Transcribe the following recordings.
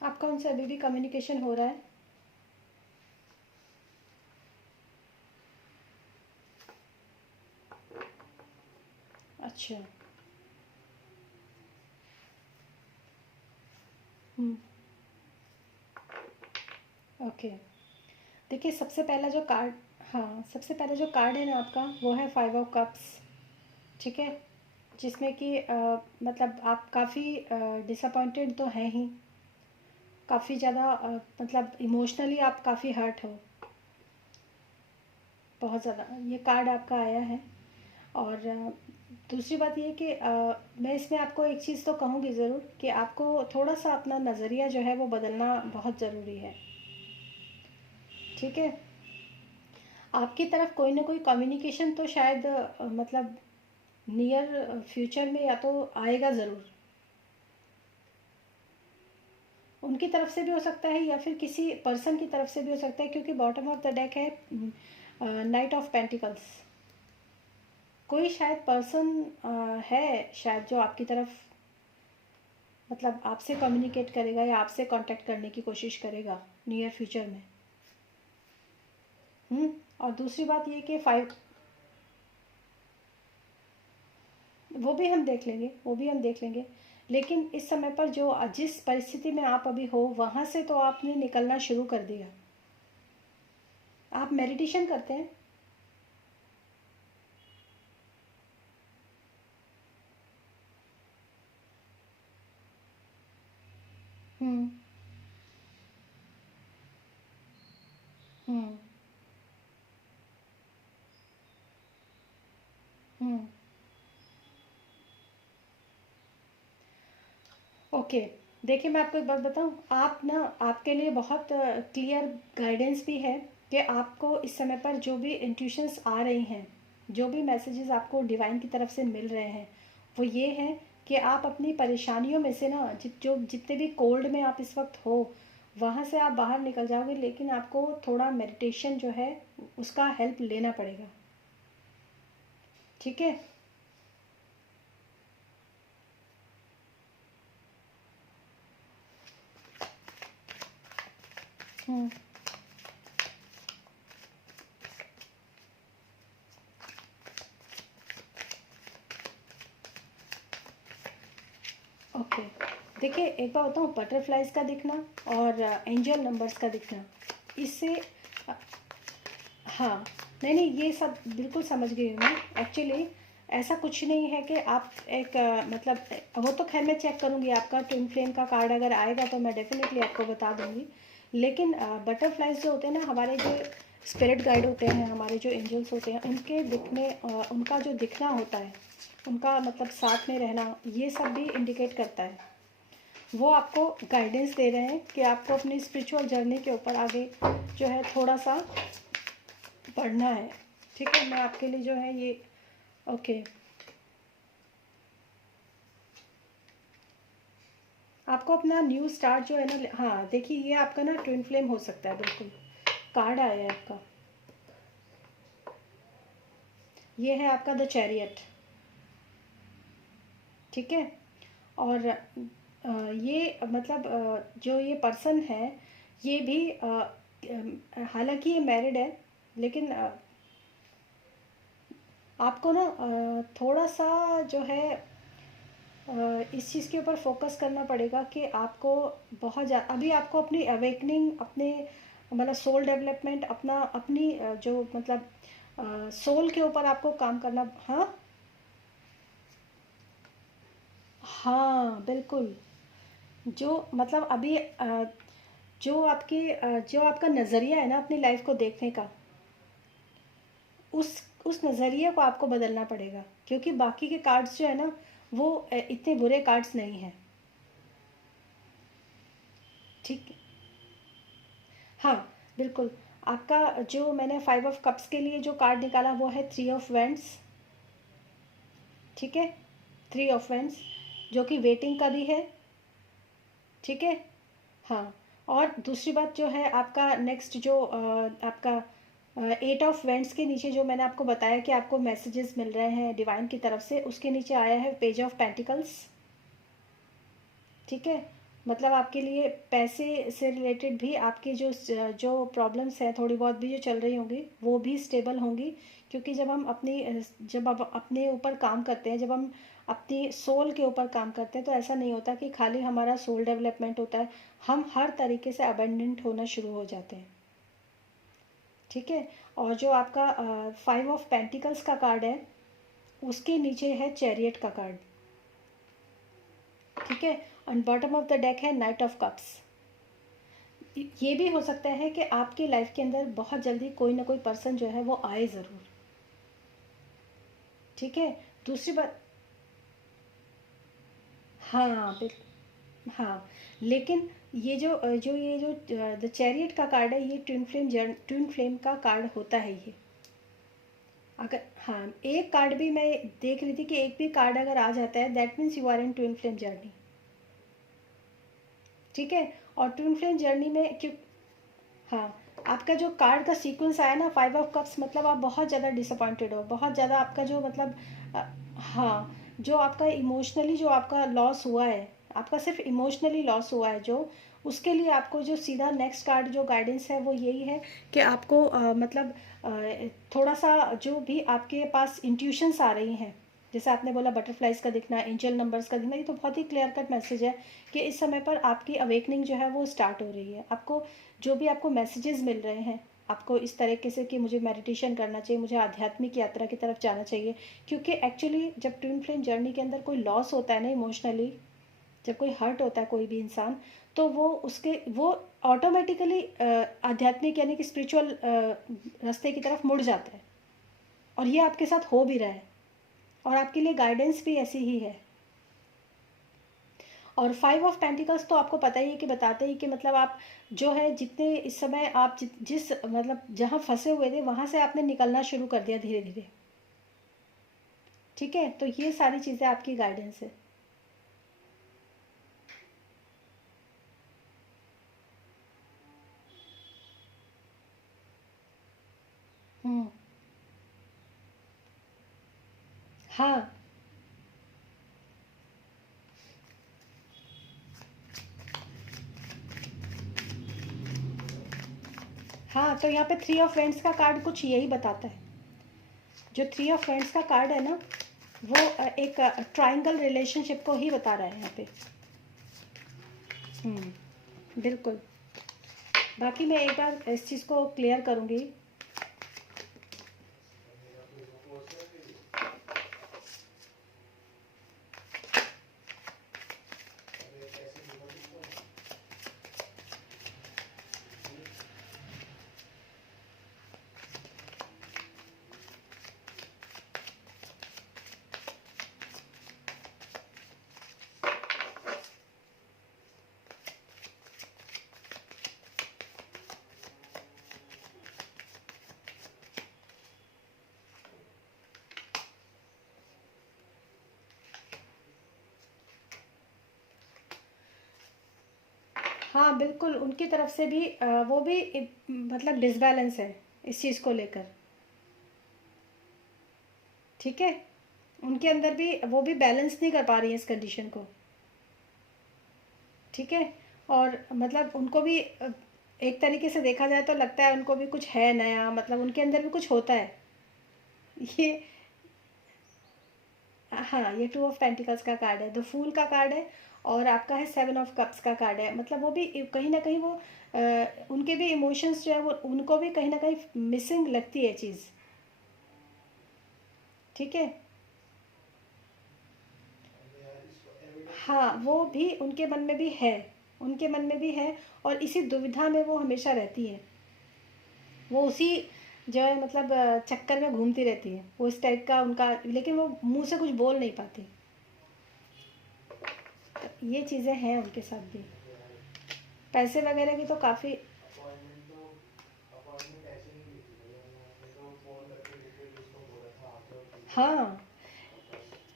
आपका उनसे अभी भी कम्युनिकेशन हो रहा है? अच्छा। हम्म। ओके। देखिए, सबसे पहला जो कार्ड, हाँ, सबसे पहला जो कार्ड है ना आपका, वो है 5 ऑफ कप्स। ठीक है। जिसमें कि मतलब आप काफ़ी डिसअपॉइंटेड तो हैं ही, काफ़ी ज़्यादा मतलब इमोशनली आप काफ़ी हर्ट हो, बहुत ज़्यादा, ये कार्ड आपका आया है। और दूसरी बात ये कि मैं इसमें आपको एक चीज़ तो कहूँगी ज़रूर कि आपको थोड़ा सा अपना नज़रिया जो है वो बदलना बहुत ज़रूरी है। ठीक है। आपकी तरफ कोई ना कोई कम्युनिकेशन तो शायद मतलब नियर फ्यूचर में या तो आएगा ज़रूर। उनकी तरफ से भी हो सकता है या फिर किसी पर्सन की तरफ से भी हो सकता है, क्योंकि बॉटम ऑफ द डेक है नाइट ऑफ पेंटिकल्स। कोई शायद पर्सन है शायद जो आपकी तरफ मतलब आपसे कम्युनिकेट करेगा या आपसे कांटेक्ट करने की कोशिश करेगा नियर फ्यूचर में। और दूसरी बात ये कि 5, वो भी हम देख लेंगे, वो भी हम देख लेंगे। लेकिन इस समय पर जो जिस परिस्थिति में आप अभी हो वहाँ से तो आपने निकलना शुरू कर दिया। आप मेडिटेशन करते हैं? हम्म। हम्म। हम्म। ओके। देखिए, मैं आपको एक बात बताऊं, आप ना, आपके लिए बहुत क्लियर गाइडेंस भी है कि आपको इस समय पर जो भी इंट्यूशंस आ रही हैं, जो भी मैसेजेस आपको डिवाइन की तरफ से मिल रहे हैं, वो ये है कि आप अपनी परेशानियों में से ना, जो जितने भी कोल्ड में आप इस वक्त हो, वहाँ से आप बाहर निकल जाओगे। लेकिन आपको थोड़ा मेडिटेशन जो है उसका हेल्प लेना पड़ेगा। ठीक है। हम्म। ओके। देखिए, एक बार बताऊँ, बटरफ्लाइज का दिखना और एंजल नंबर्स का दिखना, इससे हाँ, नहीं नहीं, ये सब बिल्कुल समझ गई हूँ मैं। एक्चुअली ऐसा कुछ नहीं है कि आप एक मतलब वो तो खैर मैं चेक करूँगी, आपका ट्विन फ्लेम का कार्ड अगर आएगा तो मैं डेफिनेटली आपको बता दूँगी। लेकिन बटरफ्लाइज जो होते हैं ना, हमारे जो स्पिरिट गाइड होते हैं, हमारे जो एंजल्स होते हैं, उनके दिखने उनका जो दिखना होता है, उनका मतलब साथ में रहना, ये सब भी इंडिकेट करता है। वो आपको गाइडेंस दे रहे हैं कि आपको अपनी स्पिरिचुअल जर्नी के ऊपर आगे जो है थोड़ा सा पढ़ना है। ठीक है, मैं आपके लिए जो है ये, ओके, आपको अपना न्यू स्टार्ट जो है ना, हाँ देखिए, ये आपका ना ट्विन फ्लेम हो सकता है, बिल्कुल कार्ड आया है आपका। ये है आपका द चैरियट। ठीक है। और ये मतलब जो ये पर्सन है, ये भी हालांकि ये मैरिड है, लेकिन आपको ना थोड़ा सा जो है इस चीज़ के ऊपर फोकस करना पड़ेगा कि आपको बहुत ज़्यादा अभी आपको अपनी अवेकनिंग, अपने मतलब सोल डेवलपमेंट, अपना अपनी जो मतलब सोल के ऊपर आपको काम करना। हाँ, हाँ बिल्कुल। जो मतलब अभी जो आपकी जो आपका नज़रिया है ना अपनी लाइफ को देखने का, उस उस नज़रिए को आपको बदलना पड़ेगा, क्योंकि बाकी के कार्ड्स जो है ना, वो इतने बुरे कार्ड्स नहीं हैं। ठीक। हाँ, बिल्कुल। आपका जो मैंने 5 ऑफ कप्स के लिए जो कार्ड निकाला वो है 3 ऑफ वेंट्स। ठीक है। 3 ऑफ वेंट्स, जो कि वेटिंग का भी है। ठीक है। हाँ। और दूसरी बात जो है आपका नेक्स्ट जो आपका 8 ऑफ वेंट्स के नीचे जो मैंने आपको बताया कि आपको मैसेजेस मिल रहे हैं डिवाइन की तरफ से, उसके नीचे आया है पेज ऑफ पेंटिकल्स। ठीक है। मतलब आपके लिए पैसे से रिलेटेड भी आपकी जो जो प्रॉब्लम्स हैं थोड़ी बहुत भी जो चल रही होंगी वो भी स्टेबल होंगी, क्योंकि जब आप अपने ऊपर काम करते हैं, जब हम अपनी सोल के ऊपर काम करते हैं, तो ऐसा नहीं होता कि खाली हमारा सोल डेवलपमेंट होता है, हम हर तरीके से अबंडेंट होना शुरू हो जाते हैं। ठीक है। और जो आपका 5 ऑफ पेंटिकल्स का कार्ड है उसके नीचे है चैरियट का कार्ड। ठीक है। On bottom of the deck है नाइट ऑफ कप्स। ये भी हो सकता है कि आपकी लाइफ के अंदर बहुत जल्दी कोई ना कोई पर्सन जो है वो आए ज़रूर। ठीक है। दूसरी बात, हाँ बिल्कुल, हाँ, लेकिन ये जो द चैरियट का कार्ड है, ये ट्विन फ्लेम का कार्ड होता है ये। अगर हाँ, एक कार्ड भी मैं देख रही थी कि एक भी कार्ड अगर आ जाता है that means you are in twin flame journey. ठीक है। और ट्विन फ्लेम जर्नी में क्यों, हाँ, आपका जो कार्ड का सीक्वेंस आया ना 5 ऑफ कप्स, मतलब आप बहुत ज़्यादा डिसअपॉइंटेड हो, बहुत ज़्यादा आपका जो मतलब अ, हाँ, जो आपका इमोशनली जो आपका लॉस हुआ है, आपका सिर्फ इमोशनली लॉस हुआ है जो, उसके लिए आपको जो सीधा नेक्स्ट कार्ड जो गाइडेंस है वो यही है कि आपको मतलब थोड़ा सा जो भी आपके पास इंट्यूशंस आ रही हैं, जैसे आपने बोला बटरफ्लाइज का दिखना, एंजल नंबर्स का दिखना, ये तो बहुत ही क्लियर कट मैसेज है कि इस समय पर आपकी अवेकनिंग जो है वो स्टार्ट हो रही है। आपको जो भी आपको मैसेजेस मिल रहे हैं, आपको इस तरीके से कि मुझे मेडिटेशन करना चाहिए, मुझे आध्यात्मिक यात्रा की तरफ जाना चाहिए, क्योंकि एक्चुअली जब ट्विन फ्लेम जर्नी के अंदर कोई लॉस होता है ना इमोशनली, जब कोई हर्ट होता है कोई भी इंसान, तो वो ऑटोमेटिकली आध्यात्मिक यानी कि स्पिरिचुअल रास्ते की तरफ मुड़ जाता है। और ये आपके साथ हो भी रहा है, और आपके लिए गाइडेंस भी ऐसी ही है। और 5 ऑफ पेंटिकल्स तो आपको पता ही है कि बताते ही कि मतलब आप जो है जितने इस समय आप जिस मतलब जहाँ फंसे हुए थे वहाँ से आपने निकलना शुरू कर दिया धीरे धीरे। ठीक है। तो ये सारी चीज़ें आपकी गाइडेंस है। हम्म। हाँ, हाँ, तो यहाँ पे 3 ऑफ वेंट्स का कार्ड कुछ यही बताता है। जो 3 ऑफ वेंट्स का कार्ड है ना, वो एक ट्राइंगल रिलेशनशिप को ही बता रहा है यहाँ पे। बिल्कुल। बाकी मैं एक बार इस चीज़ को क्लियर करूँगी। हाँ बिल्कुल, उनकी तरफ से भी वो भी मतलब डिसबैलेंस है इस चीज़ को लेकर। ठीक है। उनके अंदर भी वो भी बैलेंस नहीं कर पा रही है इस कंडीशन को। ठीक है। और मतलब उनको भी एक तरीके से देखा जाए तो लगता है उनको भी कुछ है नया, मतलब उनके अंदर भी कुछ होता है ये। हाँ, ये 2 ऑफ पेंटिकल्स का कार्ड है, द फूल का कार्ड है, और आपका है 7 ऑफ कप्स का कार्ड है। मतलब वो भी कहीं ना कहीं वो उनके भी इमोशंस जो है वो उनको भी कहीं ना कहीं मिसिंग लगती है चीज़। ठीक है। हाँ, वो भी उनके मन में भी है, उनके मन में भी है, और इसी दुविधा में वो हमेशा रहती है। वो उसी जो है मतलब चक्कर में घूमती रहती है, वो इस टाइप का उनका, लेकिन वो मुंह से कुछ बोल नहीं पाती। तो ये चीज़ें हैं उनके साथ भी। पैसे वगैरह की तो काफ़ी, हाँ,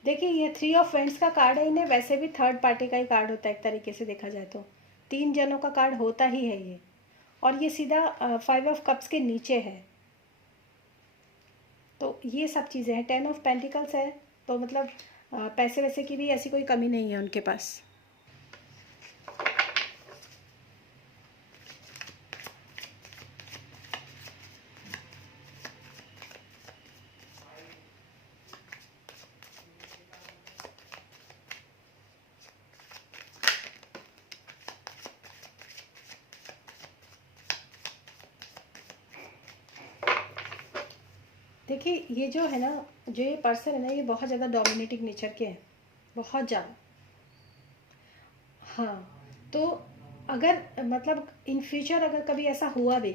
देखिए ये 3 ऑफ वेंट्स का कार्ड है, इन्हें वैसे भी थर्ड पार्टी का ही कार्ड होता है एक तरीके से देखा जाए तो, 3 जनों का कार्ड होता ही है ये। और ये सीधा 5 ऑफ कप्स के नीचे है। तो ये सब चीज़ें हैं, 10 ऑफ पेंटिकल्स है, तो मतलब पैसे वैसे की भी ऐसी कोई कमी नहीं है उनके पास। देखिए ये जो है ना, जो ये पर्सन है ना, ये बहुत ज़्यादा डोमिनेटिंग नेचर के हैं, बहुत ज़्यादा। हाँ, तो अगर मतलब इन फ्यूचर अगर कभी ऐसा हुआ भी,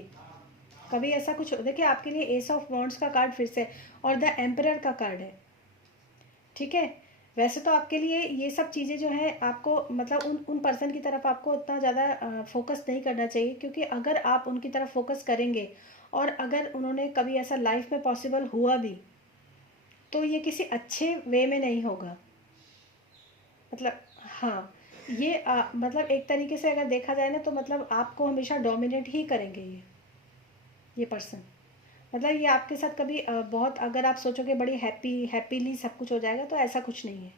कभी ऐसा कुछ, देखिए आपके लिए एस ऑफ वॉन्ड्स का कार्ड फिर से और द एम्परर का कार्ड है, ठीक है। वैसे तो आपके लिए ये सब चीज़ें जो है आपको मतलब उन उन पर्सन की तरफ आपको उतना ज़्यादा फोकस नहीं करना चाहिए, क्योंकि अगर आप उनकी तरफ फोकस करेंगे और अगर उन्होंने कभी ऐसा लाइफ में पॉसिबल हुआ भी, तो ये किसी अच्छे वे में नहीं होगा। मतलब हाँ, ये मतलब एक तरीके से अगर देखा जाए ना, तो मतलब आपको हमेशा डोमिनेट ही करेंगे ये पर्सन। मतलब ये आपके साथ कभी बहुत, अगर आप सोचोगे बड़ी हैप्पीली सब कुछ हो जाएगा, तो ऐसा कुछ नहीं है।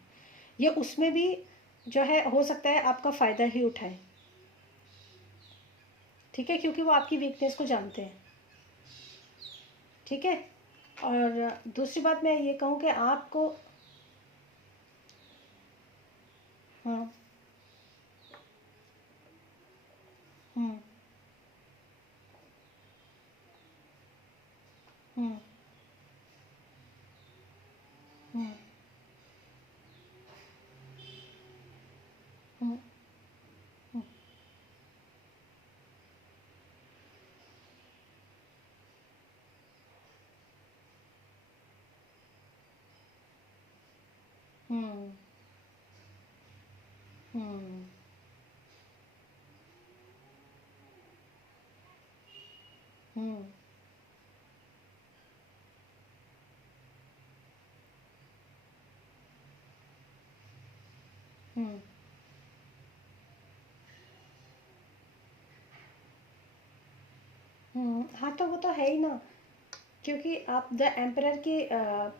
ये उसमें भी जो है हो सकता है आपका फ़ायदा ही उठाए, ठीक है, क्योंकि वो आपकी वीकनेस को जानते हैं, ठीक है। और दूसरी बात मैं ये कहूँ कि आपको, हाँ, हम्म, हम्म, हम्म, हम्म, हम्म, हम्म, हम्म, हम्म, हाँ, तो वो तो है ही ना, क्योंकि आप द एम्परर की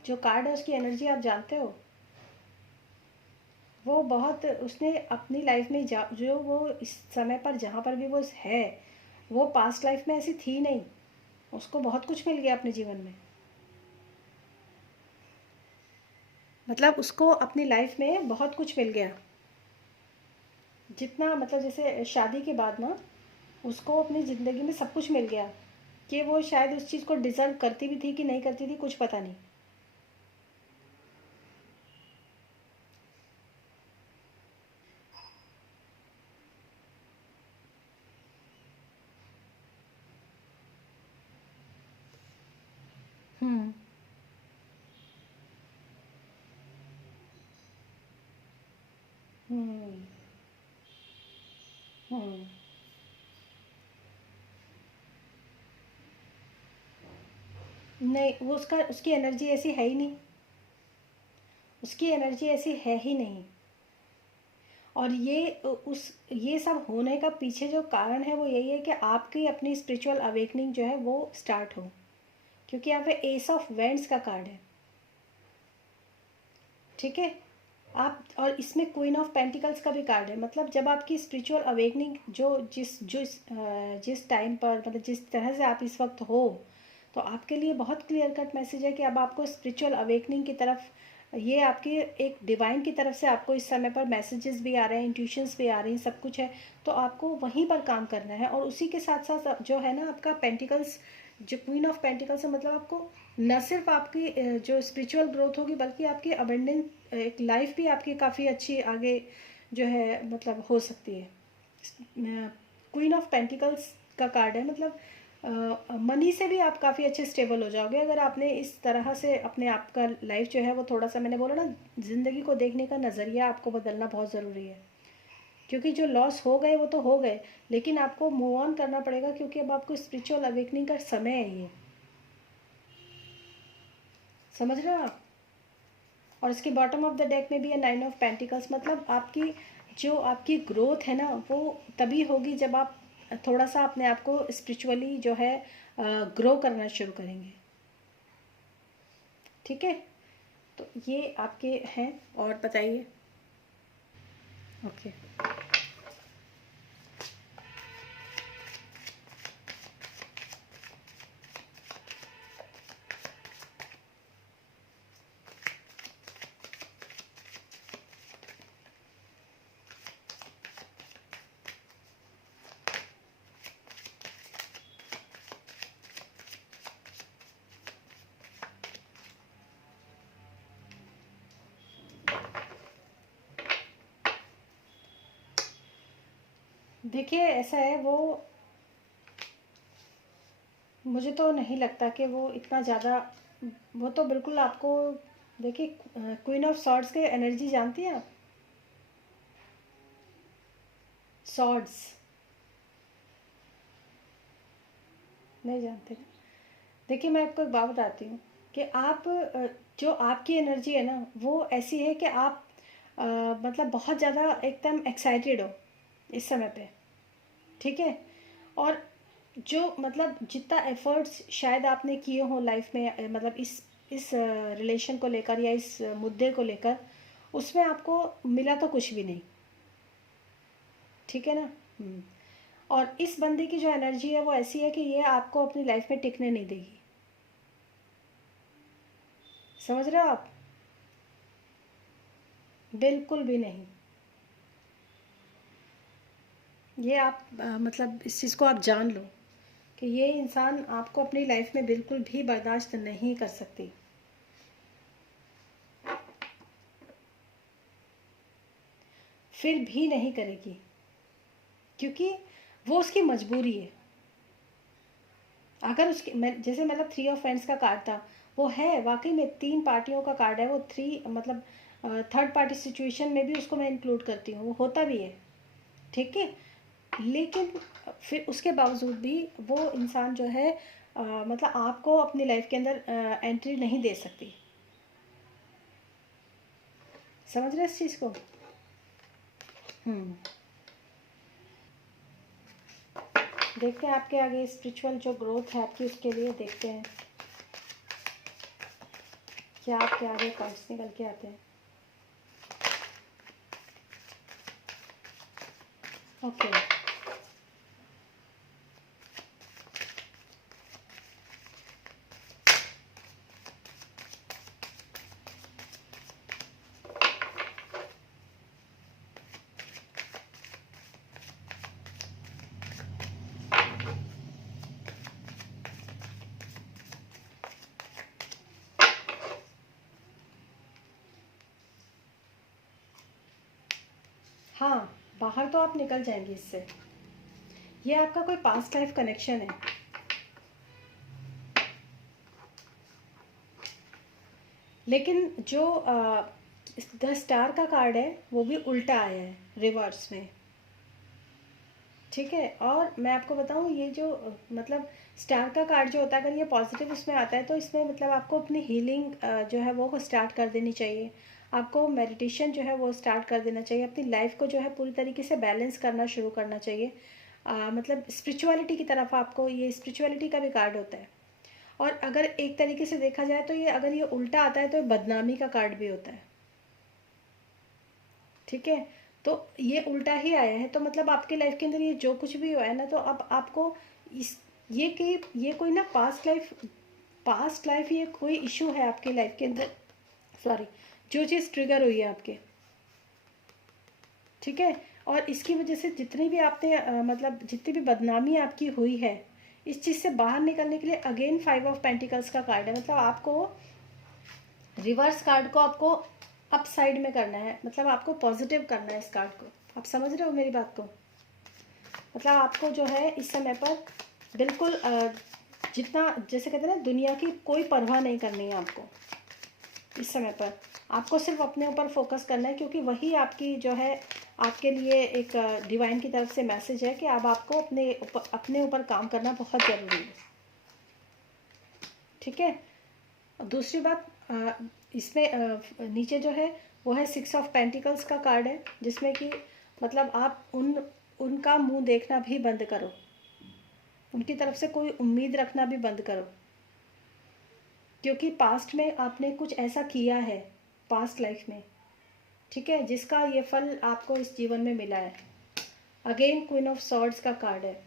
जो कार्ड है उसकी एनर्जी आप जानते हो। वो बहुत, उसने अपनी लाइफ में जो वो इस समय पर जहाँ पर भी वो है, वो पास्ट लाइफ में ऐसी थी नहीं। उसको बहुत कुछ मिल गया अपने जीवन में। मतलब उसको अपनी लाइफ में बहुत कुछ मिल गया, जितना मतलब जैसे शादी के बाद ना, उसको अपनी ज़िंदगी में सब कुछ मिल गया, कि वो शायद उस चीज़ को डिज़र्व करती भी थी कि नहीं करती थी, कुछ पता नहीं। हम्म, हम्म, हम्म, नहीं, वो उसका उसकी एनर्जी ऐसी है ही नहीं। उसकी एनर्जी ऐसी है ही नहीं। और ये सब होने का पीछे जो कारण है वो यही है कि आपकी अपनी स्पिरिचुअल अवेकनिंग जो है वो स्टार्ट हो, क्योंकि यहाँ पे एस ऑफ वेंट्स का कार्ड है, ठीक है। आप, और इसमें क्वीन ऑफ पेंटिकल्स का भी कार्ड है। मतलब जब आपकी स्पिरिचुअल अवेकनिंग जो जिस टाइम पर, मतलब जिस तरह से आप इस वक्त हो, तो आपके लिए बहुत क्लियर कट मैसेज है कि अब आपको स्पिरिचुअल अवेकनिंग की तरफ, ये आपकी एक डिवाइन की तरफ से आपको इस समय पर मैसेजेस भी आ रहे हैं, इंट्यूशंस भी आ रही हैं, सब कुछ है। तो आपको वहीं पर काम करना है। और उसी के साथ साथ जो है ना, आपका पेंटिकल्स, जो क्वीन ऑफ पेंटिकल्स है, मतलब आपको न सिर्फ आपकी जो स्पिरिचुअल ग्रोथ होगी, बल्कि आपकी अबेंडेंट एक लाइफ भी आपकी काफ़ी अच्छी आगे जो है मतलब हो सकती है। क्वीन ऑफ पेंटिकल्स का कार्ड है, मतलब मनी से भी आप काफ़ी अच्छे स्टेबल हो जाओगे, अगर आपने इस तरह से अपने आप का लाइफ जो है वो थोड़ा सा, मैंने बोला ना, ज़िंदगी को देखने का नज़रिया आपको बदलना बहुत ज़रूरी है। क्योंकि जो लॉस हो गए वो तो हो गए, लेकिन आपको मूव ऑन करना पड़ेगा, क्योंकि अब आपको स्पिरिचुअल अवेकनिंग का समय है ये। समझ रहे हो आप? और इसके बॉटम ऑफ द डेक में भी है नाइन ऑफ पेंटिकल्स। मतलब आपकी जो आपकी ग्रोथ है ना, वो तभी होगी जब आप थोड़ा सा अपने आप को स्पिरिचुअली जो है ग्रो करना शुरू करेंगे, ठीक है। तो ये आपके हैं, और बताइए। ओके। देखिए ऐसा है, वो मुझे तो नहीं लगता कि वो इतना ज़्यादा, वो तो बिल्कुल आपको, देखिए क्वीन ऑफ सॉर्ड्स के एनर्जी जानती हैं आप? सॉर्ड्स नहीं जानते? देखिए मैं आपको एक बात बताती हूँ कि आप जो आपकी एनर्जी है ना वो ऐसी है कि आप मतलब बहुत ज़्यादा एकदम एक्साइटेड हो इस समय पे, ठीक है? और जो मतलब जितना एफर्ट्स शायद आपने किए हो लाइफ में, मतलब इस रिलेशन को लेकर या इस मुद्दे को लेकर, उसमें आपको मिला तो कुछ भी नहीं, ठीक है ना? और इस बंदे की जो एनर्जी है वो ऐसी है कि ये आपको अपनी लाइफ में टिकने नहीं देगी। समझ रहे हो आप? बिल्कुल भी नहीं। ये आप मतलब इस चीज़ को आप जान लो कि ये इंसान आपको अपनी लाइफ में बिल्कुल भी बर्दाश्त नहीं कर सकती। फिर भी नहीं करेगी, क्योंकि वो उसकी मजबूरी है। अगर उसके मैं जैसे मतलब थ्री ऑफ फ्रेंड्स का कार्ड था, वो है वाकई में तीन पार्टियों का कार्ड है, वो थ्री मतलब थर्ड पार्टी सिचुएशन में भी उसको मैं इंक्लूड करती हूँ, वो होता भी है, ठीक है? लेकिन फिर उसके बावजूद भी वो इंसान जो है मतलब आपको अपनी लाइफ के अंदर एंट्री नहीं दे सकती। समझ रहे इस चीज़ को? हम्म। देखते हैं आपके आगे स्पिरिचुअल जो ग्रोथ है आपकी, उसके लिए देखते हैं क्या आपके आगे कार्ड्स निकल के आते हैं। ओके। हाँ, बाहर तो आप निकल जाएंगे इससे। ये आपका कोई पास्ट लाइफ कनेक्शन है, लेकिन जो द स्टार का कार्ड है वो भी उल्टा आया है, रिवर्स में, ठीक है? और मैं आपको बताऊं, ये जो मतलब स्टार का कार्ड जो होता है, अगर ये पॉजिटिव उसमें आता है तो इसमें मतलब आपको अपनी हीलिंग जो है वो स्टार्ट कर देनी चाहिए। आपको मेडिटेशन जो है वो स्टार्ट कर देना चाहिए, अपनी लाइफ को जो है पूरी तरीके से बैलेंस करना शुरू करना चाहिए। मतलब स्पिरिचुअलिटी की तरफ आपको, ये स्पिरिचुअलिटी का भी कार्ड होता है। और अगर एक तरीके से देखा जाए तो ये, अगर ये उल्टा आता है तो ये बदनामी का कार्ड भी होता है, ठीक है? तो ये उल्टा ही आया है, तो मतलब आपके लाइफ के अंदर ये जो कुछ भी हुआ है ना, तो अब आपको इस, ये कि ये कोई ना पास्ट लाइफ ये कोई इशू है आपके लाइफ के अंदर, सॉरी, जो चीज़ ट्रिगर हुई है आपके, ठीक है? और इसकी वजह से जितनी भी आपने मतलब जितनी भी बदनामी आपकी हुई है, इस चीज़ से बाहर निकलने के लिए अगेन फाइव ऑफ पेंटिकल्स का कार्ड है। मतलब आपको रिवर्स कार्ड को आपको अप साइड में करना है, मतलब आपको पॉजिटिव करना है इस कार्ड को। आप समझ रहे हो मेरी बात को? मतलब आपको जो है इस समय पर बिल्कुल जितना, जैसे कहते हैं ना, दुनिया की कोई परवाह नहीं करनी है आपको इस समय पर। आपको सिर्फ अपने ऊपर फोकस करना है, क्योंकि वही आपकी जो है आपके लिए एक डिवाइन की तरफ से मैसेज है कि अब आपको अपने ऊपर काम करना बहुत ज़रूरी है, ठीक है? दूसरी बात, इसमें नीचे जो है वो है सिक्स ऑफ पेंटिकल्स का कार्ड है, जिसमें कि मतलब आप उनका मुंह देखना भी बंद करो, उनकी तरफ से कोई उम्मीद रखना भी बंद करो, क्योंकि पास्ट में आपने कुछ ऐसा किया है, पास्ट लाइफ में, ठीक है, जिसका ये फल आपको इस जीवन में मिला है। अगेन क्वीन ऑफ सॉर्ड्स का कार्ड है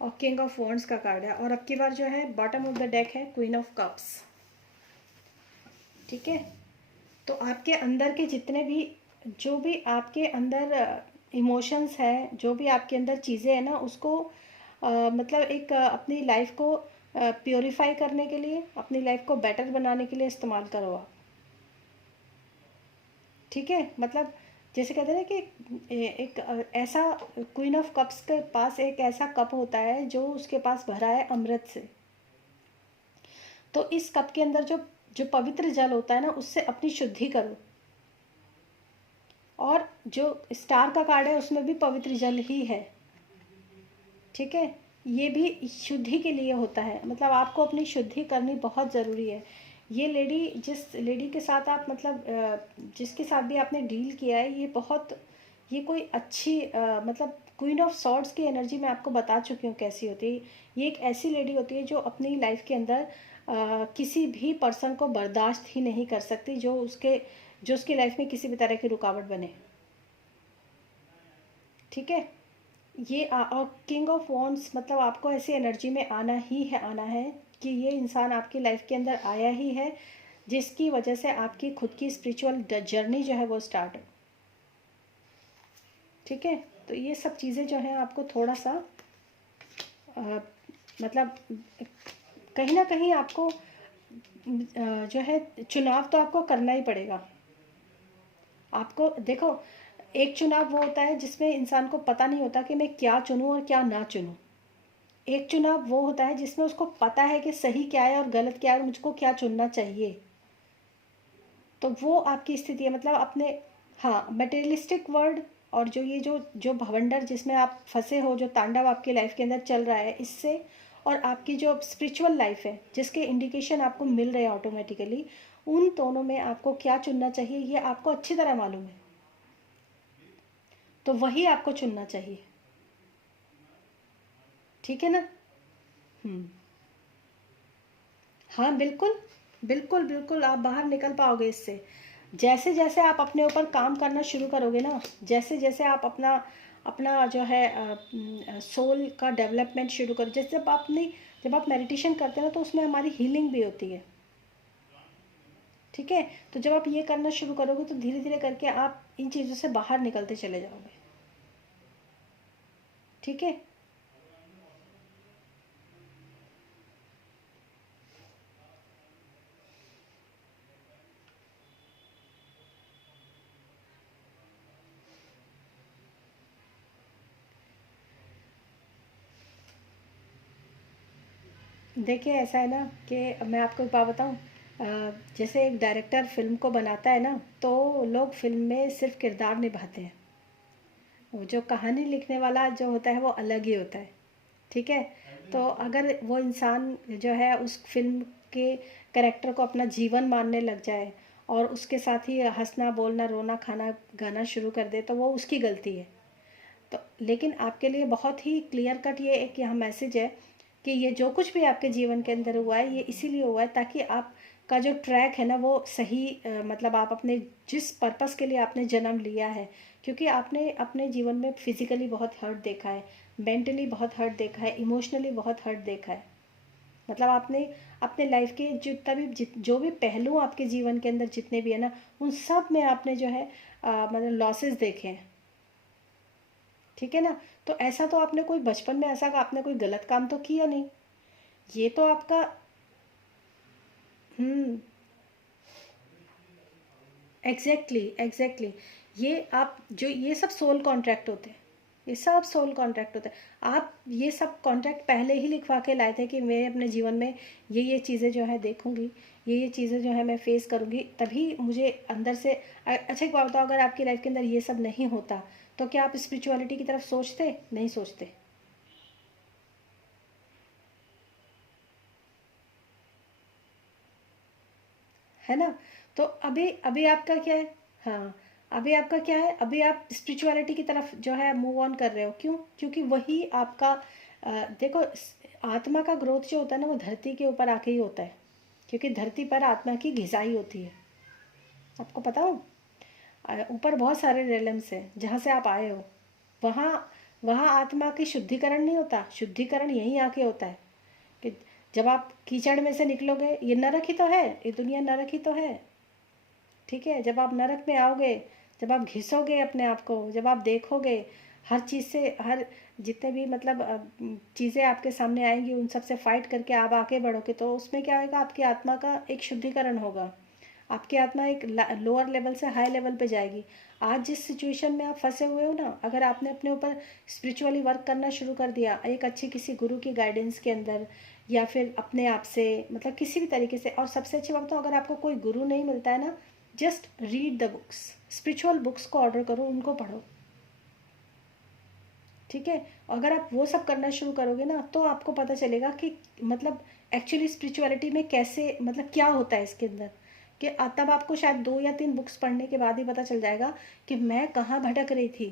और किंग ऑफ वॉन्ड्स का कार्ड है, और अब की बार जो है बॉटम ऑफ द डेक है क्वीन ऑफ कप्स, ठीक है? तो आपके अंदर के जितने भी, जो भी आपके अंदर इमोशंस है, जो भी आपके अंदर चीज़ें हैं ना, उसको मतलब एक अपनी लाइफ को प्योरीफाई करने के लिए, अपनी लाइफ को बेटर बनाने के लिए इस्तेमाल करो आप, ठीक है? मतलब जैसे कहते हैं ना कि एक ऐसा क्वीन ऑफ कप्स के पास एक ऐसा कप होता है जो उसके पास भरा है अमृत से। तो इस कप के अंदर जो जो पवित्र जल होता है ना, उससे अपनी शुद्धि करो। और जो स्टार का कार्ड है उसमें भी पवित्र जल ही है, ठीक है। ये भी शुद्धि के लिए होता है, मतलब आपको अपनी शुद्धि करनी बहुत ज़रूरी है। ये लेडी, जिस लेडी के साथ आप मतलब जिसके साथ भी आपने डील किया है, ये बहुत, ये कोई अच्छी मतलब क्वीन ऑफ सॉर्ड्स की एनर्जी मैं आपको बता चुकी हूँ कैसी होती है। ये एक ऐसी लेडी होती है जो अपनी लाइफ के अंदर किसी भी पर्सन को बर्दाश्त ही नहीं कर सकती जो उसकी लाइफ में किसी भी तरह की रुकावट बने, ठीक है। ये और किंग ऑफ वॉन्ड्स मतलब आपको ऐसी एनर्जी में आना है कि ये इंसान आपकी लाइफ के अंदर आया ही है, जिसकी वजह से आपकी खुद की स्पिरिचुअल जर्नी जो है वो स्टार्ट हो, ठीक है। तो ये सब चीज़ें जो हैं आपको थोड़ा सा मतलब कहीं ना कहीं आपको जो है चुनाव तो आपको करना ही पड़ेगा। आपको देखो, एक चुनाव वो होता है जिसमें इंसान को पता नहीं होता कि मैं क्या चुनूं और क्या ना चुनूं। एक चुनाव वो होता है जिसमें उसको पता है कि सही क्या है और गलत क्या है और मुझको क्या चुनना चाहिए। तो वो आपकी स्थिति है, मतलब अपने, हाँ, मटेरियलिस्टिक वर्ल्ड और जो ये जो जो भवंडर जिसमें आप फंसे हो, जो तांडव आपकी लाइफ के अंदर चल रहा है, इससे और आपकी जो स्पिरिचुअल लाइफ है जिसके इंडिकेशन आपको मिल रहे हैं ऑटोमेटिकली, उन दोनों में आपको क्या चुनना चाहिए ये आपको अच्छी तरह मालूम है, तो वही आपको चुनना चाहिए, ठीक है ना। हम्म। हाँ बिल्कुल, बिल्कुल बिल्कुल आप बाहर निकल पाओगे इससे। जैसे जैसे आप अपने ऊपर काम करना शुरू करोगे ना, जैसे जैसे आप अपना अपना जो है सोल का डेवलपमेंट शुरू करो, जैसे जब आप मेडिटेशन करते हो ना तो उसमें हमारी हीलिंग भी होती है, ठीक है। तो जब आप ये करना शुरू करोगे तो धीरे धीरे करके आप इन चीज़ों से बाहर निकलते चले जाओगे, ठीक है। देखिए ऐसा है ना कि मैं आपको एक बात बताऊं, जैसे एक डायरेक्टर फिल्म को बनाता है ना, तो लोग फिल्म में सिर्फ किरदार निभाते हैं, वो जो कहानी लिखने वाला जो होता है वो अलग ही होता है, ठीक है। तो अगर वो इंसान जो है उस फिल्म के कैरेक्टर को अपना जीवन मानने लग जाए और उसके साथ ही हंसना बोलना रोना खाना गाना शुरू कर दे तो वो उसकी गलती है। तो लेकिन आपके लिए बहुत ही क्लियर कट ये एक यहाँ मैसेज है कि ये जो कुछ भी आपके जीवन के अंदर हुआ है ये इसीलिए हुआ है ताकि आपका जो ट्रैक है ना वो सही मतलब आप अपने जिस पर्पस के लिए आपने जन्म लिया है, क्योंकि आपने अपने जीवन में फिजिकली बहुत हर्ट देखा है, मेंटली बहुत हर्ट देखा है, इमोशनली बहुत हर्ट देखा है, मतलब आपने अपने लाइफ के जितना भी जो भी पहलू आपके जीवन के अंदर जितने भी है ना, उन सब में आपने जो है मतलब लॉसेस देखे हैं, ठीक है ना। तो ऐसा तो आपने कोई बचपन में ऐसा आपने कोई गलत काम तो किया नहीं, ये तो आपका। हम्म। Exactly exactly. ये आप जो ये सब सोल कॉन्ट्रैक्ट होते हैं, ये सब सोल कॉन्ट्रैक्ट होते हैं। आप ये सब कॉन्ट्रैक्ट पहले ही लिखवा के लाए थे कि मैं अपने जीवन में ये चीज़ें जो है देखूंगी, ये चीज़ें जो है मैं फेस करूंगी, तभी मुझे अंदर से अच्छा एक बात बताओ, अगर आपकी लाइफ के अंदर ये सब नहीं होता तो क्या आप स्पिरिचुअलिटी की तरफ सोचते? नहीं सोचते, है ना। तो अभी अभी आपका क्या है, हाँ, अभी आपका क्या है, अभी आप स्पिरिचुअलिटी की तरफ जो है मूव ऑन कर रहे हो, क्यों? क्योंकि वही आपका देखो आत्मा का ग्रोथ जो होता है ना वो धरती के ऊपर आके ही होता है, क्योंकि धरती पर आत्मा की घिसाई होती है, आपको पता हो। ऊपर बहुत सारे रेलम्स हैं जहाँ से आप आए हो, वहाँ वहाँ आत्मा की शुद्धिकरण नहीं होता, शुद्धिकरण यहीं आके होता है कि जब आप कीचड़ में से निकलोगे, ये नरक ही तो है, ये दुनिया नरक ही तो है, ठीक है। जब आप नरक में आओगे, जब आप घिसोगे अपने आप को, जब आप देखोगे हर चीज़ से, हर जितने भी मतलब चीज़ें आपके सामने आएंगी उन सब से फाइट करके आप आगे बढ़ोगे, तो उसमें क्या होगा, आपकी आत्मा का एक शुद्धिकरण होगा, आपकी आत्मा एक लोअर लेवल से हाई लेवल पे जाएगी। आज जिस सिचुएशन में आप फंसे हुए हो ना, अगर आपने अपने ऊपर स्पिरिचुअली वर्क करना शुरू कर दिया एक अच्छी किसी गुरु की गाइडेंस के अंदर, या फिर अपने आप से, मतलब किसी भी तरीके से। और सबसे अच्छी बात तो, अगर आपको कोई गुरु नहीं मिलता है ना, just read the books, spiritual books को ऑर्डर करो, उनको पढ़ो, ठीक है। अगर आप वो सब करना शुरू करोगे ना, तो आपको पता चलेगा कि मतलब एक्चुअली स्पिरिचुअलिटी में कैसे, मतलब क्या होता है इसके अंदर, कि तब आपको शायद 2 या 3 बुक्स पढ़ने के बाद ही पता चल जाएगा कि मैं कहाँ भटक रही थी।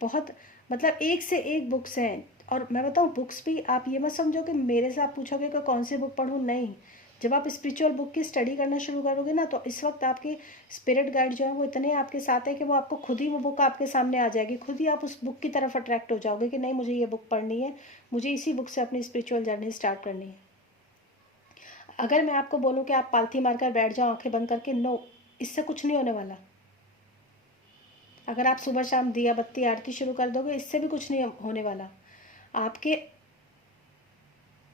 बहुत, मतलब एक से एक बुक्स हैं। और मैं बताऊँ, बुक्स भी आप ये मत समझो कि मेरे से आप पूछोगे कि कौन सी बुक पढ़ूँ, नहीं। जब आप स्पिरिचुअल बुक की स्टडी करना शुरू करोगे ना, तो इस वक्त आपके स्पिरिट गाइड जो है वो इतने आपके साथ है कि वो आपको खुद ही वो बुक आपके सामने आ जाएगी, खुद ही आप उस बुक की तरफ अट्रैक्ट हो जाओगे कि नहीं, मुझे ये बुक पढ़नी है, मुझे इसी बुक से अपनी स्पिरिचुअल जर्नी स्टार्ट करनी है। अगर मैं आपको बोलूँ कि आप पालथी मारकर बैठ जाओ आंखें बंद करके, नो, इससे कुछ नहीं होने वाला। अगर आप सुबह शाम दिया बत्ती आरती शुरू कर दोगे, इससे भी कुछ नहीं होने वाला। आपके,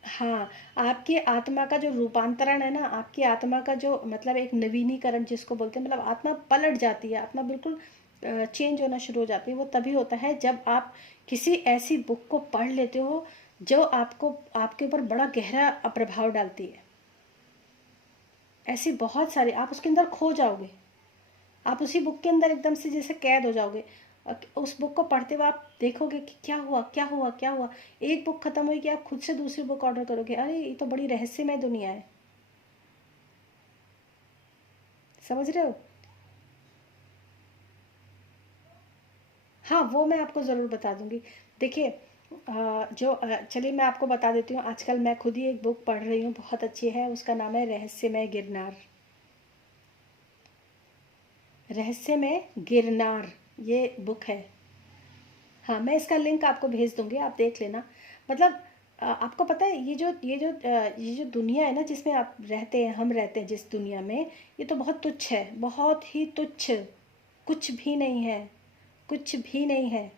हाँ, आपकी आत्मा का जो रूपांतरण है ना, आपकी आत्मा का जो मतलब एक नवीनीकरण जिसको बोलते हैं, मतलब आत्मा पलट जाती है, आत्मा बिल्कुल चेंज होना शुरू हो जाती है। वो तभी होता है जब आप किसी ऐसी बुक को पढ़ लेते हो जो आपको, आपके ऊपर बड़ा गहरा प्रभाव डालती है। ऐसी बहुत सारी, आप उसके अंदर खो जाओगे, आप उसी बुक के अंदर एकदम से जैसे कैद हो जाओगे। उस बुक को पढ़ते हुए आप देखोगे कि क्या हुआ क्या हुआ क्या हुआ। एक बुक खत्म हुई कि आप खुद से दूसरी बुक ऑर्डर करोगे, अरे ये तो बड़ी रहस्यमय दुनिया है। समझ रहे हो? हाँ, वो मैं आपको ज़रूर बता दूंगी। देखिए, चलिए मैं आपको बता देती हूँ। आजकल मैं खुद ही एक बुक पढ़ रही हूँ, बहुत अच्छी है, उसका नाम है रहस्यमय गिरनार। रहस्यमय गिरनार, ये बुक है। हाँ, मैं इसका लिंक आपको भेज दूंगी, आप देख लेना। मतलब आपको पता है, ये जो दुनिया है ना जिसमें आप रहते हैं, हम रहते हैं जिस दुनिया में, ये तो बहुत तुच्छ है, बहुत ही तुच्छ, कुछ भी नहीं है, कुछ भी नहीं है।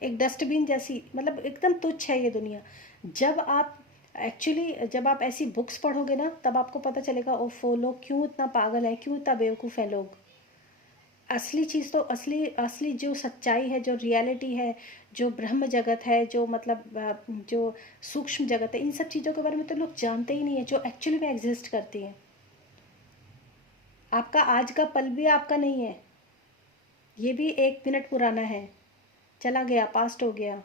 एक डस्टबिन जैसी, मतलब एकदम तुच्छ है ये दुनिया। जब आप जब आप ऐसी बुक्स पढ़ोगे ना, तब आपको पता चलेगा ओफो, लोग क्यों इतना पागल है, क्यों इतना बेवकूफ़ है लोग। असली चीज़ तो, असली असली जो सच्चाई है, जो रियलिटी है, जो ब्रह्म जगत है, जो मतलब जो सूक्ष्म जगत है, इन सब चीज़ों के बारे में तो लोग जानते ही नहीं है, जो एक्चुअली में एग्जिस्ट करती हैं। आपका आज का पल भी आपका नहीं है, ये भी 1 मिनट पुराना है, चला गया, पास्ट हो गया।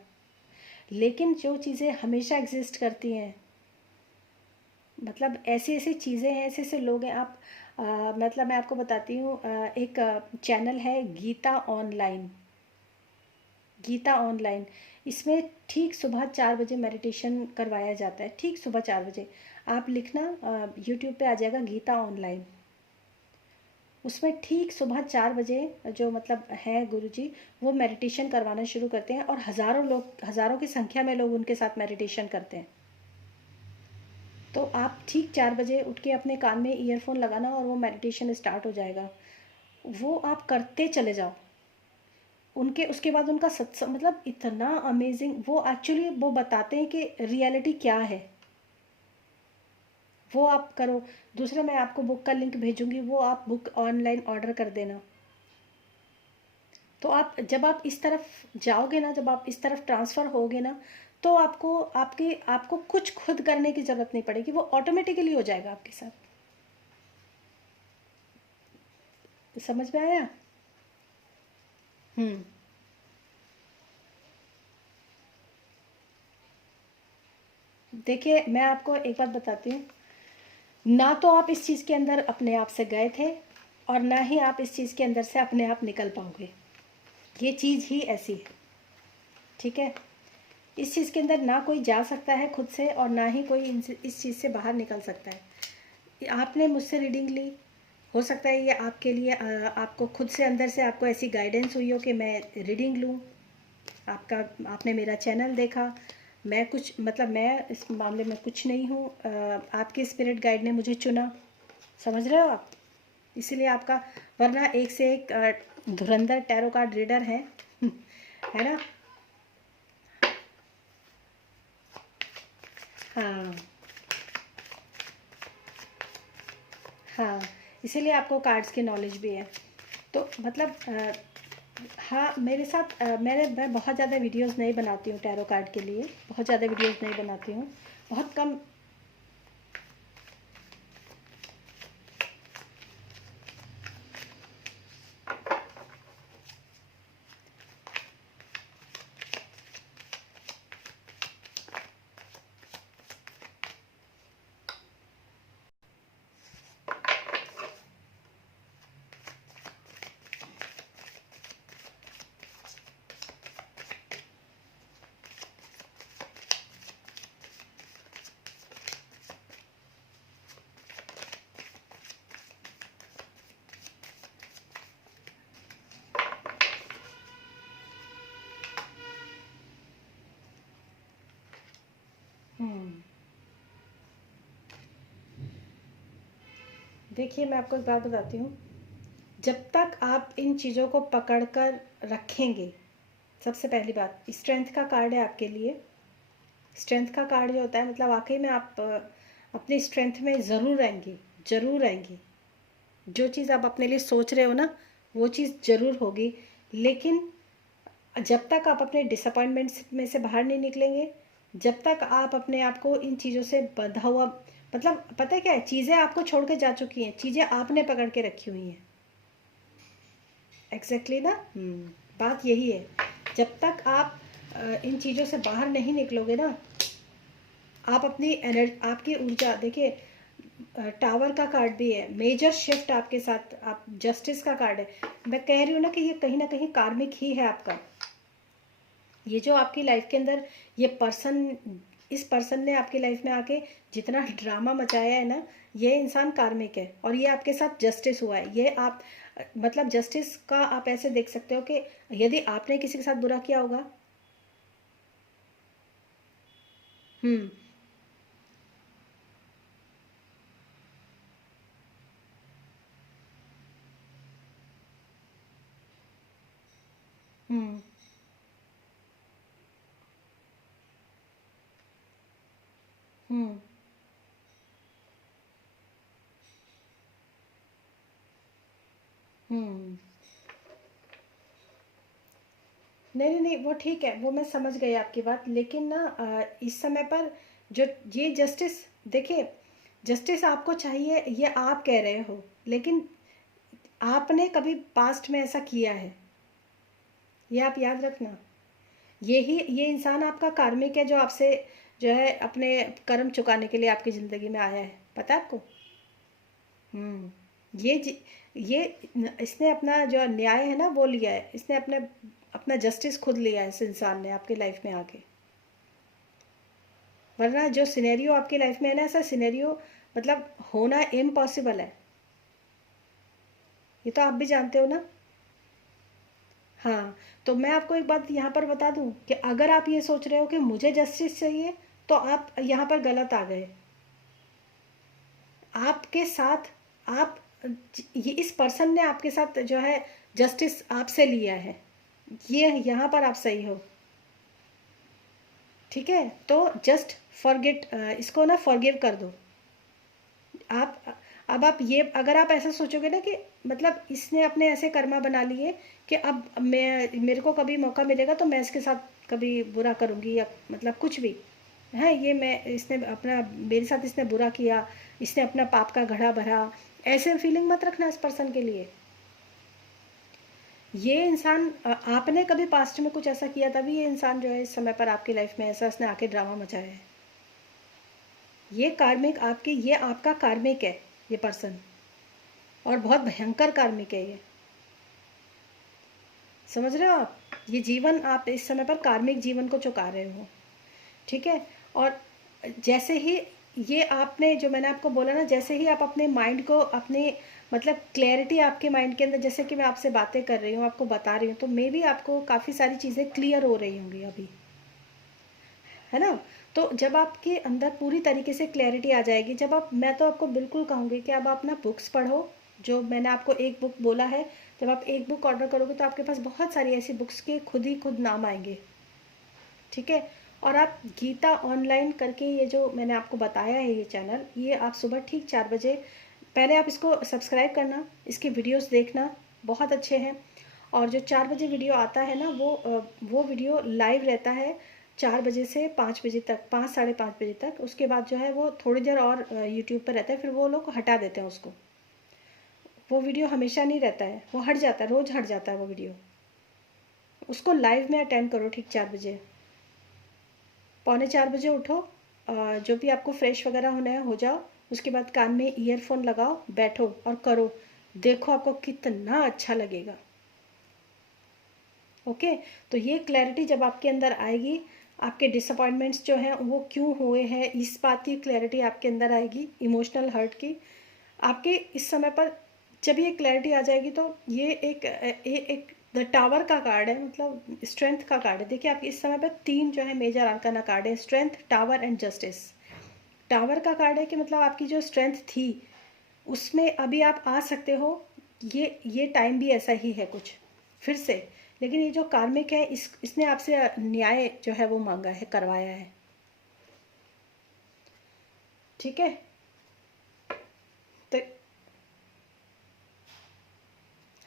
लेकिन जो चीज़ें हमेशा एग्जिस्ट करती हैं, मतलब ऐसी ऐसी चीज़ें हैं, ऐसे ऐसे लोग हैं। आप मतलब मैं आपको बताती हूँ, एक चैनल है गीता ऑनलाइन, गीता ऑनलाइन। इसमें ठीक सुबह 4 बजे मेडिटेशन करवाया जाता है, ठीक सुबह 4 बजे। आप लिखना, यूट्यूब पे आ जाएगा गीता ऑनलाइन। उसमें ठीक सुबह 4 बजे जो मतलब है गुरुजी, वो मेडिटेशन करवाना शुरू करते हैं, और हज़ारों लोग, हज़ारों की संख्या में लोग उनके साथ मेडिटेशन करते हैं। तो आप ठीक 4 बजे उठ के अपने कान में ईयरफोन लगाना, और वो मेडिटेशन स्टार्ट हो जाएगा। वो आप करते चले जाओ। उनके उसके बाद उनका सत्संग, मतलब इतना अमेजिंग, वो एक्चुअली वो बताते हैं कि रियलिटी क्या है। वो आप करो। दूसरा, मैं आपको बुक का लिंक भेजूंगी, वो आप बुक ऑनलाइन ऑर्डर कर देना। तो आप जब आप इस तरफ जाओगे ना, जब आप इस तरफ ट्रांसफ़र होगे ना, तो आपको कुछ खुद करने की ज़रूरत नहीं पड़ेगी, वो ऑटोमेटिकली हो जाएगा आपके साथ। समझ में आया? हम्म। देखिए, मैं आपको एक बात बताती हूँ, ना तो आप इस चीज़ के अंदर अपने आप से गए थे, और ना ही आप इस चीज़ के अंदर से अपने आप निकल पाओगे। ये चीज़ ही ऐसी है, ठीक है। इस चीज़ के अंदर ना कोई जा सकता है खुद से, और ना ही कोई इस चीज़ से बाहर निकल सकता है। आपने मुझसे रीडिंग ली, हो सकता है ये आपके लिए आपको खुद से अंदर से आपको ऐसी गाइडेंस हुई हो कि मैं रीडिंग लूँ। आपका आपने मेरा चैनल देखा, मैं कुछ मतलब मैं इस मामले में कुछ नहीं हूँ, आपके स्पिरिट गाइड ने मुझे चुना। समझ रहे हो आप? इसीलिए आपका, वरना एक से एक धुरंधर टैरो कार्ड रीडर है है ना? हाँ, हाँ, इसीलिए आपको कार्ड्स की नॉलेज भी है। तो मतलब हाँ, मेरे साथ मैं बहुत ज़्यादा वीडियोस नहीं बनाती हूँ टैरो कार्ड के लिए, बहुत ज़्यादा वीडियोस नहीं बनाती हूँ, बहुत कम। देखिए, मैं आपको एक बात बताती हूँ, जब तक आप इन चीज़ों को पकड़ कर रखेंगे, सबसे पहली बात स्ट्रेंथ का कार्ड है आपके लिए। स्ट्रेंथ का कार्ड जो होता है मतलब वाकई में आप अपनी स्ट्रेंथ में ज़रूर आएंगी, ज़रूर आएंगी। जो चीज़ आप अपने लिए सोच रहे हो ना, वो चीज़ ज़रूर होगी। लेकिन जब तक आप अपने डिसअपॉइंटमेंट्स में से बाहर नहीं निकलेंगे, जब तक आप अपने आप को इन चीज़ों से बंधा हुआ, मतलब पता है क्या है, चीज़ें आपको छोड़ के जा चुकी हैं, चीज़ें आपने पकड़ के रखी हुई हैं। एग्जैक्टली ना। बात यही है, जब तक आप इन चीज़ों से बाहर नहीं निकलोगे ना, आप अपनी एनर्जी, आपकी ऊर्जा, देखिए टावर का कार्ड भी है, मेजर शिफ्ट आपके साथ, आप जस्टिस का कार्ड है। मैं कह रही हूँ ना कि ये कहीं ना कहीं कार्मिक ही है आपका। ये जो आपकी लाइफ के अंदर ये पर्सन, इस पर्सन ने आपकी लाइफ में आके जितना ड्रामा मचाया है ना, ये इंसान कार्मिक है और ये आपके साथ जस्टिस हुआ है। ये आप मतलब जस्टिस का आप ऐसे देख सकते हो कि यदि आपने किसी के साथ बुरा किया होगा। हम्म। हम्म। हम्म। हम्म। नहीं नहीं नहीं, वो ठीक है, वो मैं समझ गई आपकी बात। लेकिन ना इस समय पर जो ये जस्टिस, देखिए जस्टिस आपको चाहिए ये आप कह रहे हो, लेकिन आपने कभी पास्ट में ऐसा किया है, ये आप याद रखना। ये इंसान आपका कार्मिक है, जो आपसे जो है अपने कर्म चुकाने के लिए आपकी ज़िंदगी में आया है, पता है आपको। ये ये इसने अपना जो न्याय है ना वो लिया है, इसने अपने अपना जस्टिस खुद लिया है इस इंसान ने आपकी लाइफ में आके। वरना जो सिनेरियो आपकी लाइफ में है ना, ऐसा सिनेरियो मतलब होना इम्पॉसिबल है, ये तो आप भी जानते हो ना। हाँ, तो मैं आपको एक बात यहाँ पर बता दूँ कि अगर आप ये सोच रहे हो कि मुझे जस्टिस चाहिए, तो आप यहाँ पर गलत आ गए। आपके साथ आप, ये इस पर्सन ने आपके साथ जो है जस्टिस आपसे लिया है, ये यहाँ पर आप सही हो। ठीक है, तो जस्ट फॉरगेट, इसको ना फॉरगिव कर दो आप। अब आप ये, अगर आप ऐसा सोचोगे ना कि मतलब इसने अपने ऐसे कर्मा बना लिए कि अब मैं, मेरे को कभी मौका मिलेगा तो मैं इसके साथ कभी बुरा करूँगी, या मतलब कुछ भी है, ये मैं, इसने अपना, मेरे साथ इसने बुरा किया, इसने अपना पाप का घड़ा भरा, ऐसे फीलिंग मत रखना इस पर्सन के लिए। ये इंसान आपने कभी पास्ट में कुछ ऐसा किया, तभी ये इंसान जो है इस समय पर आपकी लाइफ में ऐसा इसने आके ड्रामा मचाया है। ये कार्मिक आपकी, ये आपका कार्मिक है ये पर्सन, और बहुत भयंकर कार्मिक है ये। समझ रहे हो आप, ये जीवन आप इस समय पर कार्मिक जीवन को चुका रहे हो। ठीक है, और जैसे ही ये आपने जो मैंने आपको बोला ना, जैसे ही आप अपने माइंड को, अपने मतलब क्लैरिटी आपके माइंड के अंदर, जैसे कि मैं आपसे बातें कर रही हूँ, आपको बता रही हूँ, तो मे भी आपको काफ़ी सारी चीज़ें क्लियर हो रही होंगी अभी, है ना। तो जब आपके अंदर पूरी तरीके से क्लैरिटी आ जाएगी, जब आप, मैं तो आपको बिल्कुल कहूँगी कि अब आप ना बुक्स पढ़ो, जो मैंने आपको एक बुक बोला है, जब आप एक बुक ऑर्डर करोगे तो आपके पास बहुत सारी ऐसी बुक्स के खुद ही खुद नाम आएंगे। ठीक है, और आप गीता ऑनलाइन करके, ये जो मैंने आपको बताया है ये चैनल, ये आप सुबह ठीक 4 बजे पहले आप इसको सब्सक्राइब करना, इसके वीडियोस देखना, बहुत अच्छे हैं। और जो 4 बजे वीडियो आता है ना, वो वीडियो लाइव रहता है 4 बजे से 5 बजे तक, 5 साढ़े 5 बजे तक। उसके बाद जो है वो थोड़ी देर और यूट्यूब पर रहता है, फिर वो लोग हटा देते हैं उसको। वो वीडियो हमेशा नहीं रहता है, वो हट जाता है, रोज़ हट जाता है वो वीडियो। उसको लाइव में अटेंड करो ठीक 4 बजे, पौने 4 बजे उठो, जो भी आपको फ्रेश वगैरह होना है हो जाओ। उसके बाद कान में ईयरफोन लगाओ, बैठो और करो, देखो आपको कितना अच्छा लगेगा। ओके, तो ये क्लैरिटी जब आपके अंदर आएगी, आपके डिसअपॉइंटमेंट्स जो हैं वो क्यों हुए हैं, इस बात की क्लैरिटी आपके अंदर आएगी, इमोशनल हर्ट की। आपके इस समय पर जब ये क्लैरिटी आ जाएगी तो ये एक द टावर का कार्ड है, मतलब स्ट्रेंथ का कार्ड है। देखिए आपके इस समय पर 3 जो है मेजर आर्काना कार्ड है, strength, tower and justice. Tower का कार्ड है कि मतलब आपकी जो स्ट्रेंथ थी उसमें अभी आप आ सकते हो, ये टाइम भी ऐसा ही है कुछ फिर से। लेकिन ये जो कार्मिक है, इसने आपसे न्याय जो है वो मांगा है, करवाया है। ठीक है, तो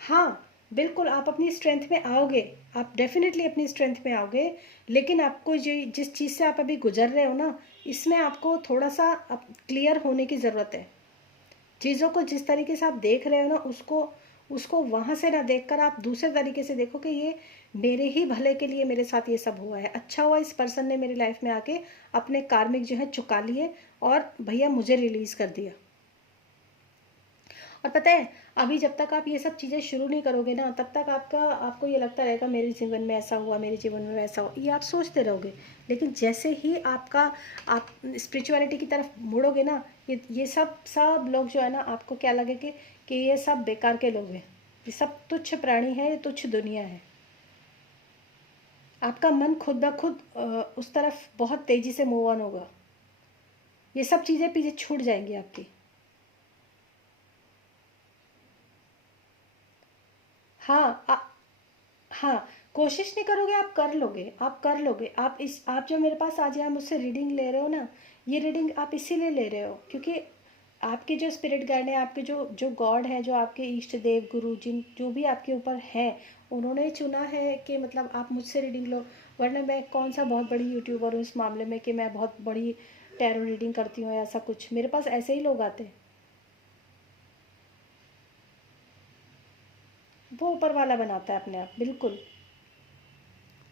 हाँ बिल्कुल आप अपनी स्ट्रेंथ में आओगे, आप डेफिनेटली अपनी स्ट्रेंथ में आओगे। लेकिन आपको जो जिस चीज़ से आप अभी गुजर रहे हो ना, इसमें आपको थोड़ा सा क्लियर होने की ज़रूरत है। चीज़ों को जिस तरीके से आप देख रहे हो ना, उसको उसको वहाँ से ना देखकर आप दूसरे तरीके से देखो कि ये मेरे ही भले के लिए मेरे साथ ये सब हुआ है। अच्छा हुआ इस पर्सन ने मेरी लाइफ में आके अपने कार्मिक जो है चुका लिए और भैया मुझे रिलीज़ कर दिया। और पता है, अभी जब तक आप ये सब चीज़ें शुरू नहीं करोगे ना, तब तक आपको ये लगता रहेगा मेरे जीवन में ऐसा हुआ, मेरे जीवन में वैसा हुआ, ये आप सोचते रहोगे। लेकिन जैसे ही आप स्पिरिचुअलिटी की तरफ मुड़ोगे ना, ये सब लोग जो है ना, आपको क्या लगे कि ये सब बेकार के लोग हैं, ये सब तुच्छ प्राणी हैं, ये तुच्छ दुनिया है। आपका मन खुद ब खुद उस तरफ बहुत तेज़ी से मूव ऑन होगा, ये सब चीज़ें पीछे छूट जाएंगी आपकी। हाँ हाँ, कोशिश नहीं करोगे, आप कर लोगे, आप कर लोगे। आप जो मेरे पास आज यहाँ मुझसे रीडिंग ले रहे हो ना, ये रीडिंग आप इसीलिए ले रहे हो क्योंकि आपके जो स्पिरिट गाइड हैं, आपके जो जो गॉड हैं, जो आपके इष्ट देव गुरु जिन जो भी आपके ऊपर हैं, उन्होंने चुना है कि मतलब आप मुझसे रीडिंग लो। वरना मैं कौन सा बहुत बड़ी यूट्यूबर हूँ इस मामले में कि मैं बहुत बड़ी टैरो रीडिंग करती हूँ, ऐसा कुछ। मेरे पास ऐसे ही लोग आते हैं, वो ऊपर वाला बनाता है अपने आप, बिल्कुल।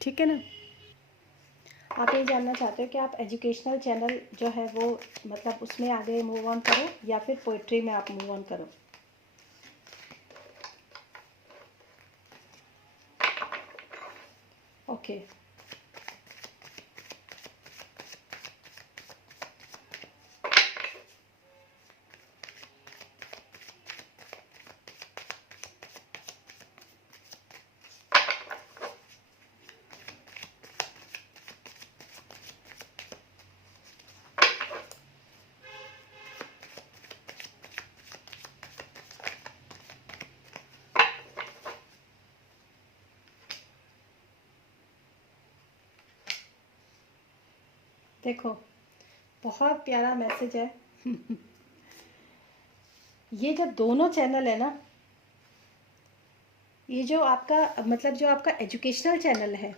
ठीक है ना। आप ये जानना चाहते हो कि आप एजुकेशनल चैनल जो है वो मतलब उसमें आगे मूव ऑन करो या फिर पोइट्री में आप मूव ऑन करो। ओके, देखो बहुत प्यारा मैसेज है। ये जो दोनों चैनल है ना, ये जो आपका मतलब जो आपका एजुकेशनल चैनल है,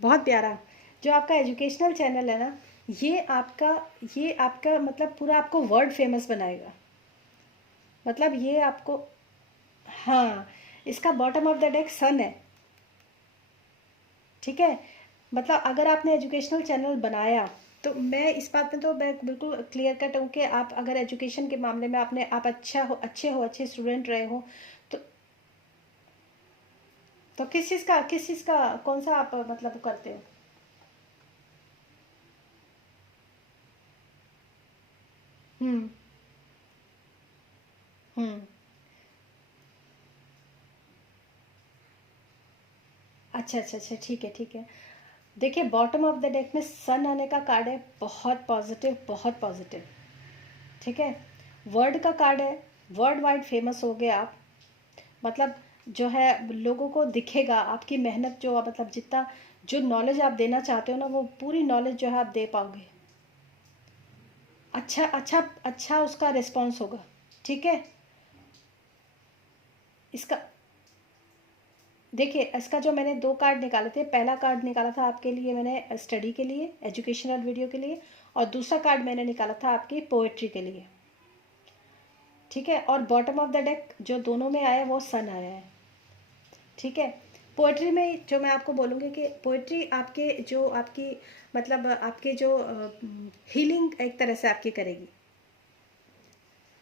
बहुत प्यारा, जो आपका एजुकेशनल चैनल है ना, ये आपका मतलब पूरा आपको वर्ल्ड फेमस बनाएगा। मतलब ये आपको, हाँ, इसका बॉटम ऑफ द डेक सन है। ठीक है, मतलब अगर आपने एजुकेशनल चैनल बनाया तो मैं इस बात में तो मैं बिल्कुल क्लियर कट हूँ कि आप अगर एजुकेशन के मामले में आप अच्छे स्टूडेंट रहे हो तो किस चीज़ का कौन सा आप मतलब करते हो। हम्म हम्म। अच्छा अच्छा अच्छा, ठीक है ठीक है। देखिए बॉटम ऑफ द डेक में सन आने का कार्ड है, बहुत पॉजिटिव, बहुत पॉजिटिव। ठीक है, वर्ड का कार्ड है, वर्ल्ड वाइड फेमस हो गए आप। मतलब जो है लोगों को दिखेगा आपकी मेहनत, जो मतलब जितना जो नॉलेज आप देना चाहते हो ना, वो पूरी नॉलेज जो है आप दे पाओगे। अच्छा अच्छा अच्छा उसका रिस्पॉन्स होगा। ठीक है। इसका देखिए, इसका जो मैंने 2 कार्ड निकाले थे, पहला कार्ड निकाला था आपके लिए मैंने स्टडी के लिए, एजुकेशनल वीडियो के लिए, और दूसरा कार्ड मैंने निकाला था आपकी पोएट्री के लिए, ठीक है। और बॉटम ऑफ द डेक जो दोनों में आया वो सन आया है, ठीक है। पोएट्री में जो मैं आपको बोलूँगी कि पोएट्री आपके जो आपकी मतलब आपके जो हीलिंग एक तरह से आपकी करेगी।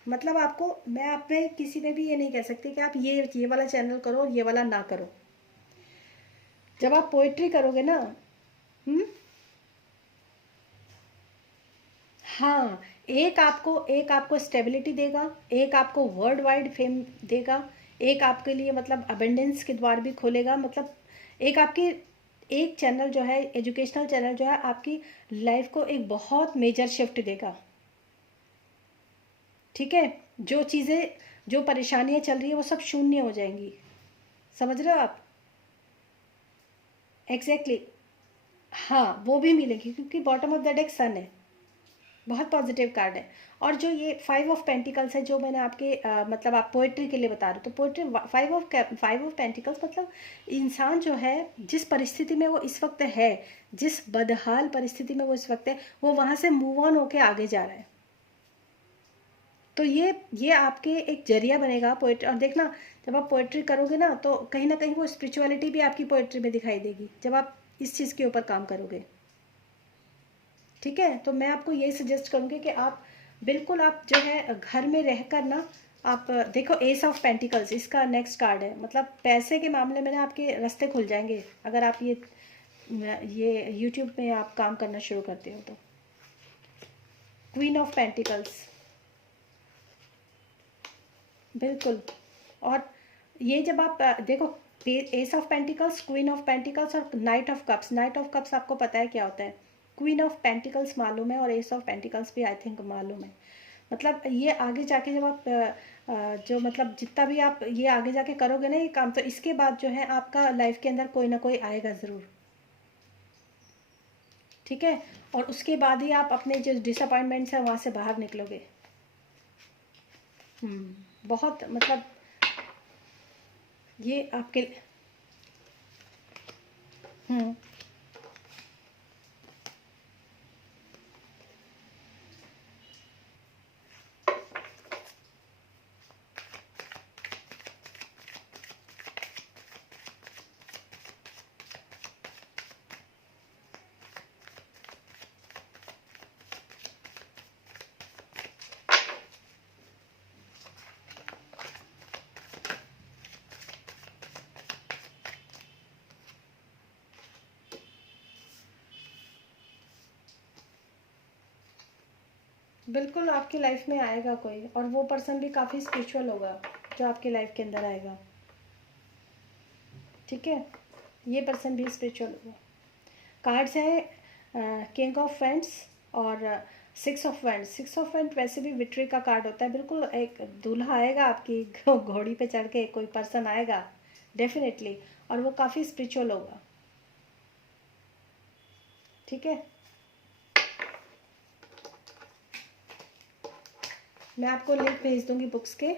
मतलब आपको मैं आप में किसी में भी ये नहीं कह सकती कि आप ये वाला चैनल करो, ये वाला ना करो। जब आप पोएट्री करोगे ना, हाँ, एक आपको स्टेबिलिटी देगा, एक आपको वर्ल्ड वाइड फेम देगा, एक आपके लिए मतलब अबेंडेंस के द्वार भी खोलेगा। मतलब एक आपकी एक चैनल जो है, एजुकेशनल चैनल जो है, आपकी लाइफ को एक बहुत मेजर शिफ्ट देगा, ठीक है। जो चीज़ें, जो परेशानियां चल रही है वो सब शून्य हो जाएंगी, समझ रहे हो आप? एग्जैक्टली हाँ, वो भी मिलेगी क्योंकि बॉटम ऑफ द डेक सन है, बहुत पॉजिटिव कार्ड है। और जो ये 5 ऑफ पेंटिकल्स है जो मैंने आपके मतलब आप पोएट्री के लिए बता रहे हो, तो पोएट्री 5 ऑफ पेंटिकल्स मतलब इंसान जो है जिस परिस्थिति में वो इस वक्त है, जिस बदहाल परिस्थिति में वो इस वक्त है, वो वहाँ से मूव ऑन होके आगे जा रहा है। तो ये आपके एक जरिया बनेगा पोएट्री। और देखना, जब आप पोएट्री करोगे ना तो कहीं ना कहीं वो स्पिरिचुअलिटी भी आपकी पोएट्री में दिखाई देगी जब आप इस चीज़ के ऊपर काम करोगे, ठीक है। तो मैं आपको यही सजेस्ट करूँगी कि आप बिल्कुल, आप जो है घर में रहकर ना, आप देखो एस ऑफ पेंटिकल्स इसका नेक्स्ट कार्ड है। मतलब पैसे के मामले में ना आपके रास्ते खुल जाएंगे अगर आप ये यूट्यूब में आप काम करना शुरू करते हो तो। क्वीन ऑफ पेंटिकल्स, बिल्कुल। और ये जब आप देखो, ace of pentacles, queen of pentacles और knight of cups. Knight of cups आपको पता है क्या होता है? क्वीन ऑफ पेंटिकल्स मालूम है और एस ऑफ पेंटिकल्स भी आई थिंक मालूम है। मतलब ये आगे जाके जब आप जो मतलब जितना भी आप ये आगे जाके करोगे ना ये काम, तो इसके बाद जो है आपका लाइफ के अंदर कोई ना कोई आएगा ज़रूर, ठीक है। और उसके बाद ही आप अपने जो डिसअपॉइंटमेंट्स हैं वहाँ से बाहर निकलोगे। बहुत मतलब ये आपके हम्म बिल्कुल आपकी लाइफ में आएगा कोई, और वो पर्सन भी काफ़ी स्पिरिचुअल होगा जो आपकी लाइफ के अंदर आएगा, ठीक है। ये पर्सन भी स्पिरिचुअल होगा। कार्ड्स है किंग ऑफ फ्रेंड्स और 6 ऑफ फ्रेंड्स। 6 ऑफ फ्रेंड्स वैसे भी विक्ट्री का कार्ड होता है। बिल्कुल एक दूल्हा आएगा आपकी घोड़ी पे चढ़ के, कोई पर्सन आएगा डेफिनेटली, और वो काफ़ी स्पिरिचुअल होगा, ठीक है। मैं आपको लिंक भेज दूंगी बुक्स के,